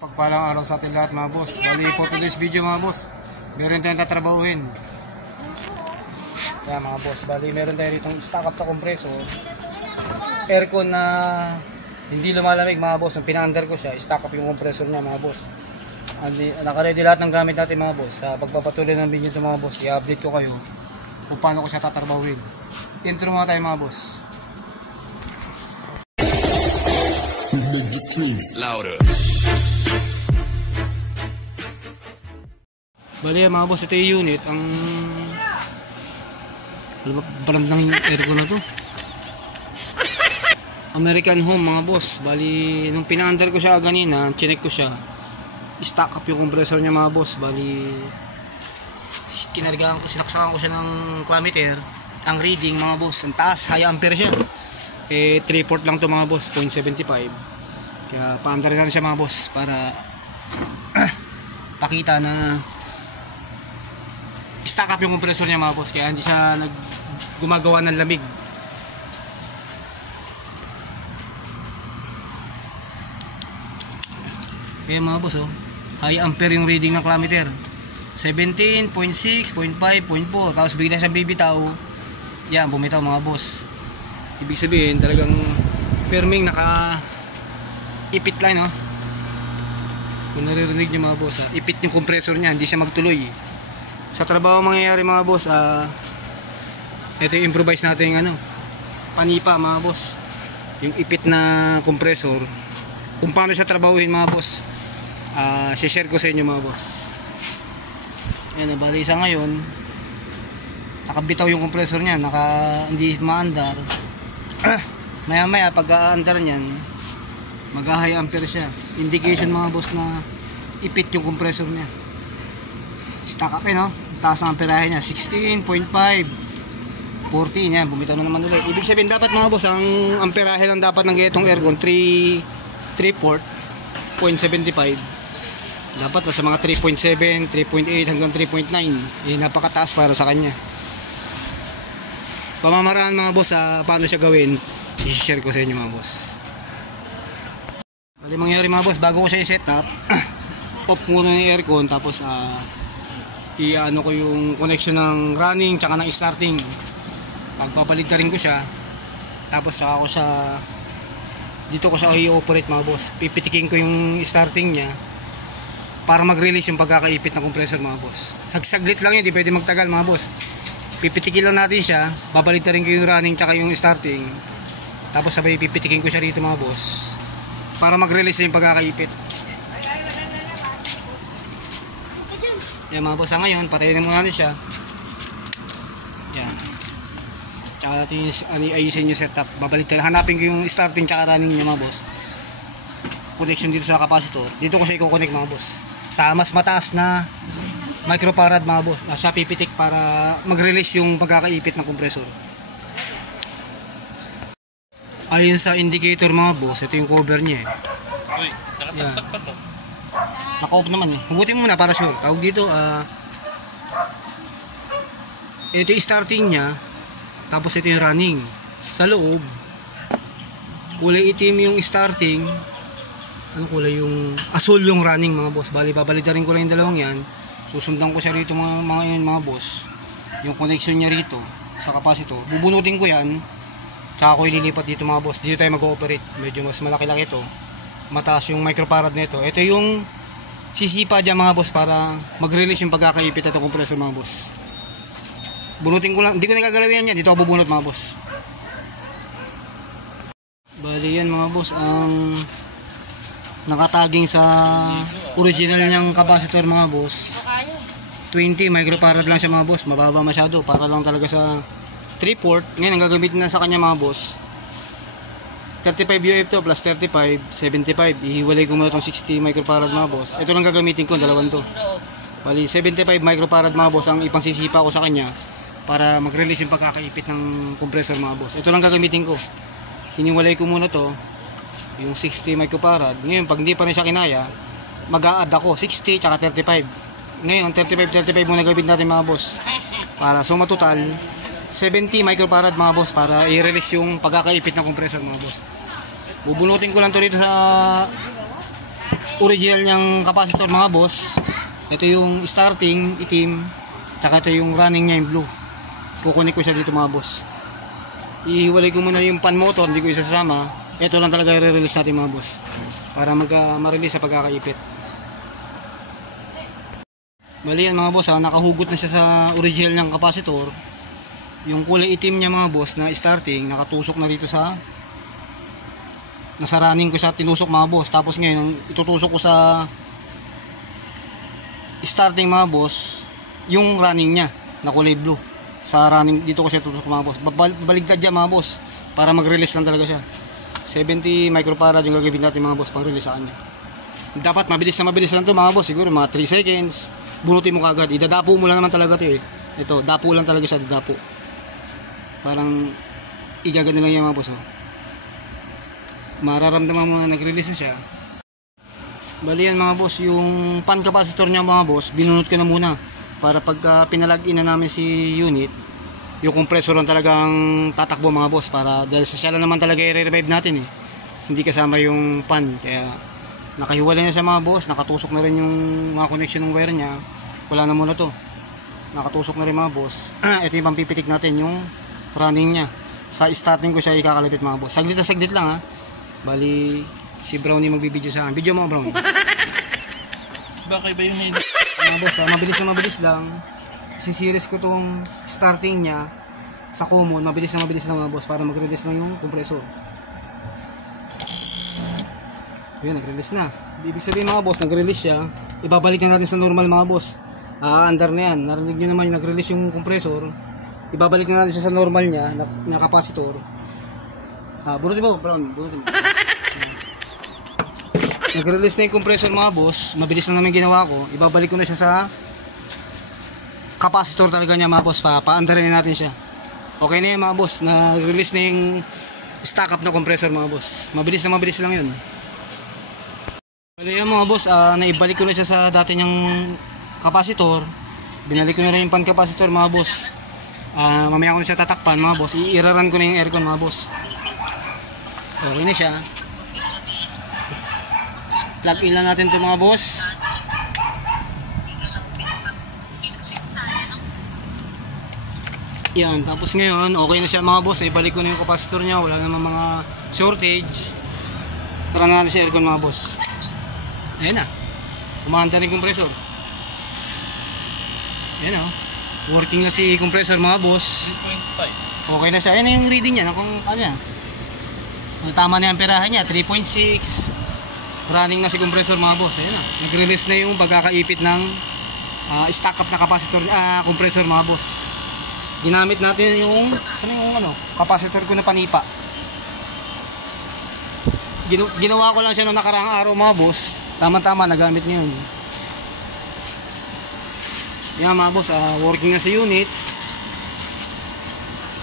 Pagpalang araw sa ating lahat mga boss. Bali for today's video mga boss, meron tayong tatrabahuhin. Kaya mga boss, bali meron tayo ditong stock up na compressor. Aircon na hindi lumalamig mga boss. Ang pina-under ko siya, stock up yung compressor niya mga boss. Naka-ready lahat ng gamit natin mga boss. Sa pagpapatuloy ng video ito mga boss, i-update ko kayo kung paano ko siya tatrabahuhin. Intro muna tayo mga boss. Make the streets louder. Bali mga boss, ito yung unit. Ang brand ng aircon na to, American Home mga boss. Bali nung pina-under ko siya ganina, chinek ko siya, stock up yung compressor niya mga boss. Bali kinargahan ko, sinaksakan ko siya ng clammeter. Ang reading mga boss, ang taas, high ampere siya. 3/4 lang to mga boss, 0.75. Kaya pa-under lang siya mga boss para pakita na stock up yung compressor niya mga boss, kaya hindi siya gumagawa ng lamig. Kaya mga boss, high ampere yung reading ng clammeter, 17, 0.6, 0.5, 0.4. Tapos bigla siyang bibitaw. Yan, bumitaw mga boss. Ibig sabihin talagang firming, naka ipit lang, no? Kung naririnig nyo mga boss, ipit yung compressor niya, hindi siya magtuloy. Sa trabaho mangyayari mga boss, ito yung improvise natin yung panipa mga boss, yung ipit na compressor. Kung paano siya trabahuhin mga boss, share ko sa inyo mga boss. Yan, bali sa ngayon nakabitaw yung compressor niya, hindi maandar. Maya maya pag aandar niyan, mag-high ampere siya. Indication mga boss na ipit yung compressor niya. Stock up no? Taas ng amperahe niya, 16.5, 14. Yan, bumitaw na naman ulit. Ibig sabihin dapat mga boss, ang amperahe lang dapat ng getong aircon 3/4, 0.75. Dapat sa mga 3.7, 3.8 hanggang 3.9. Napakataas para sa kanya. Pamamaraan mga boss, paano siya gawin, i-share ko sa inyo mga boss. Bali mangyari mga boss, bago ko siya i-set up, off muna yung aircon, tapos i-ano ko yung connection ng running tsaka ng starting. Pagpapalit ka rin ko siya, tapos saka ko siya dito ko siya i-operate mga boss. Pipitikin ko yung starting niya para mag-release yung pagkakaipit ng compressor mga boss. Saglit lang yun, di pwede magtagal mga boss. Pipitikin lang natin siya, babalik rin ko yung running tsaka yung starting, tapos sabay pipitikin ko siya dito mga boss para mag-release yung pagkakaipit. Yan mga boss, ngayon patayin na muna natin siya. Yan, tsaka natin ayusin yung setup. Babalik tayo, hanapin ko yung starting tsaka running niya mga boss. Connection dito sa capacitor, dito ko siya i-connect mga boss sa mas mataas na microfarad mga boss. Siya pipitik para mag-release yung pagkakaipit ng compressor. Ayon sa indicator mga boss, ito yung cover niya Uy, nakasaksak pa to. Naka-off naman Hugutin mo muna para sure. Tawag dito, ito yung starting niya, tapos ito yung running. Sa loob, kulay itim yung starting, kulay yung asul yung running mga boss. Bali, babalitan ko lang yung dalawang yan. Susundan ko siya rito mga boss. Yung connection niya rito sa capacitor, bubunutin ko yan, tsaka ko ililipat dito mga boss. Dito tayo mag-ooperate. Medyo mas malaki-laki ito. Mataas yung microfarad nito. Ito yung sisipa dyan mga boss para mag-release yung pagkakaipit at compressor mga boss. Bunutin ko lang, hindi ko nagagalawin yan, dito ako bubunot mga boss. Bali yan mga boss, ang nakataging sa original niyang capacitor mga boss, 20 microfarad lang siya mga boss. Mababa masyado, para lang talaga sa 3/4. Ngayon ang gagamitin na sa kanya mga boss, 35 UF to plus 35, 75. Ihiwalay ko muna itong 60 microfarad mga boss. Ito lang gagamitin ko, dalawang to. Bali 75 microfarad mga boss ang ipangsisipa ko sa kanya para mag-release yung pagkakaipit ng compressor mga boss. Ito lang gagamitin ko. Hiniwalay ko muna to, yung 60 microfarad. Ngayon pag hindi pa rin siya kinaya, mag-a-add ako 60 tsaka 35. Ngayon 35 muna gawin natin mga boss, para suma total 70 microfarad mga boss, para i-release yung pagkakaipit ng compressor mga boss. Bubunutin ko lang to dito sa original niyang capacitor mga boss. Ito yung starting, itim. Tsaka ito yung running niya, yung blue. Kukunin ko siya dito mga boss. Ihiwalay ko muna yung pan motor, hindi ko isasama. Ito lang talaga i-release natin mga boss. Para ma-release sa pagkakaipit. Bali yan mga boss ha, nakahugot na siya sa original niyang capacitor. Yung kulay itim niya mga boss na starting, nakatusok na rito sa nasa running ko siya tinusok mga boss. Tapos ngayon itutusok ko sa starting mga boss yung running niya na kulay blue. Sa running dito ko siya tutusok mga boss. Baligtad dyan mga boss para mag-release lang talaga siya. 70 microfarad yung gagawin natin mga boss pang release sa kanya. Dapat mabilis lang to mga boss. Siguro mga 3 seconds bunutin mo kagad. Idadapo mo lang naman talaga to eh. Ito dapo lang talaga siya, dadapo. Parang igagano lang yan mga boss oh. Mararamdaman mo na nag-release na siya. Bali yan mga boss, yung pan capacitor niya mga boss, binunot ko na muna para pagka pinalag-in na namin si unit, yung compressor lang talagang tatakbo mga boss, para dahil sa siya lang naman talaga i-revive natin eh. Hindi kasama yung pan, kaya nakahiwalay na siya mga boss, nakatusok na rin yung mga connection ng wire niya. Wala na muna to. Nakatusok na rin mga boss. Ito yung pampipitik natin, yung running niya. Sa starting ko siya ikakalabit mga boss. Saglit na saglit lang ha. Bali, si Brownie magbibideo sa akin. Video mo, Brownie. Bakit ba yung may... Mga boss, mabilis lang. Sisiris ko tong starting niya sa common. Mabilis na mga boss para mag-release lang yung compressor. Yun, nag-release na. Ibig sabihin mga boss, nag-release siya. Ibabalik na natin sa normal mga boss. Under na yan. Narinig nyo naman yung nag-release yung compressor. Ibabalik na natin siya sa normal niya na capacitor. Bunutin mo, Brown. Bunutin mo. Nag-release na yung compressor mga boss. Mabilis na namin ginawa ko. Ibabalik ko na siya sa capacitor talaga niya mga boss. Pa-underin natin siya. Okay na yan mga boss. Nag-release na yung stack up na compressor mga boss. Mabilis lang yun. Bali yan mga boss. Naibalik ko na siya sa dati niyang capacitor. Binalik ko na rin yung pan capacitor mga boss. Mamaya ko na siya tatakpan mga boss. I-run ko na yung aircon mga boss. Okay na siya. Plug in lang natin ito mga boss. Yan, tapos ngayon okay na siya mga boss. Ibalik ko na yung capacitor niya. Wala namang mga shortage. Tara na natin si aircon mga boss. Ayan na. Kumahanda rin compressor. Ayan o. Working na si compressor mga boss. 3.5. Okay na siya. Ayan na yung reading niya. Kung ano yan. Tama na yung perahan niya. 3.6. Running na si compressor mga boss. Ayan na. Nag-release na yung pagkakaipit ng stack up na capacitor, compressor mga boss. Ginamit natin yung capacitor ko na panipa. Ginawa ko lang siya noong nakaraang araw mga boss. Tama-tama nagamit niyo yun. Yan mga boss, working na sa unit.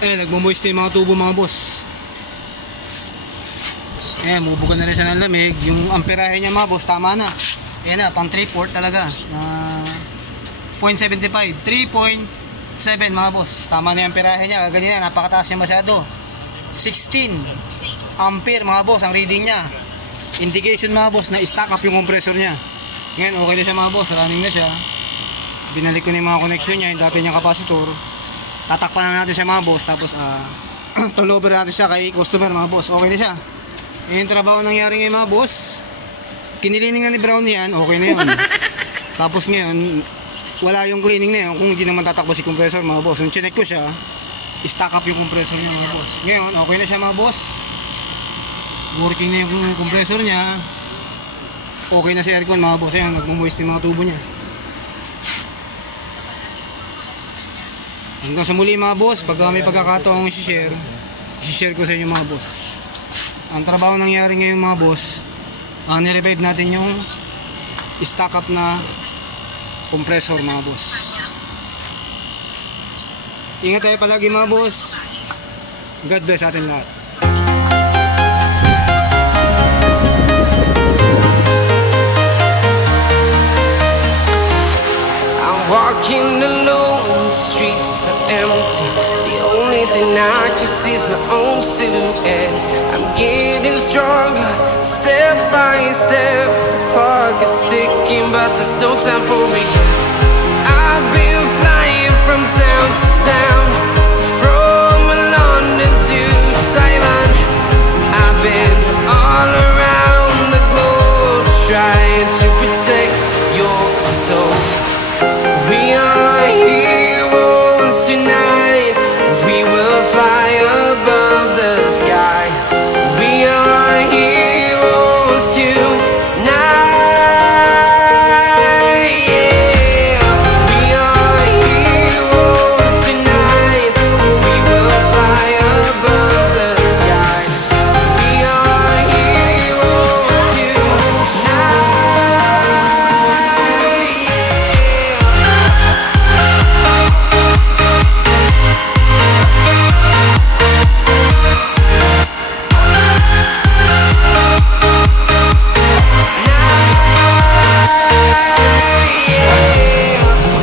Nagmo-moist na yung mga tubo mga boss. Mubugan na rin siya ng lamig. Yung amperahe niya mga boss, tama na. Ayan na, pang 3/4 talaga. 0.75, 3.7 mga boss. Tama na yung amperahe niya. Ganyan, napakataas niya masyado. 16 ampere mga boss ang reading niya. Indication mga boss na stack up yung compressor niya. Ngayon okay na siya mga boss, running na siya. Binalik ko na yung mga connection niya, yung dati niyang capacitor. Tatakpan na natin siya mga boss. Tapos turnover natin siya kay customer mga boss. Okay na siya. Yung trabaho nangyari ngayon mga boss, kinilining na ni Brown yan, okay na yun. Tapos ngayon, wala yung cleaning na yun kung hindi naman tatakbo si compressor mga boss. Yung chinek ko siya, stack up yung compressor niya mga boss. Ngayon, okay na siya mga boss. Working na yung compressor niya. Okay na si aircon mga boss. Ayan, nagmo-moist yung mga tubo niya. Hanggang sa muli mga boss, pag may pagkakataong i-share ko sa inyo mga boss. Ang trabaho nangyari ngayon mga boss, nirevive natin yung stack up na compressor mga boss. Ingat tayo palagi mga boss. God bless atin lahat. I'm walking alone, the streets are empty. The only thing and I can see my own silhouette. I'm getting stronger, step by step. The clock is ticking, but there's no time for me. I've been flying from town to town, from London to Taiwan. I've been all around the globe, trying to protect your soul. We are heroes tonight. We will fly above the sky. We are heroes tonight. Yeah. We are heroes tonight. We will fly above the sky. We are heroes tonight.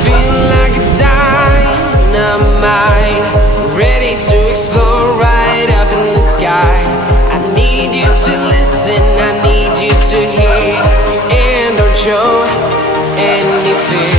Feel like a dynamite, ready to explode right up in the sky. I need you to listen, I need you to hear, and don't show any fear.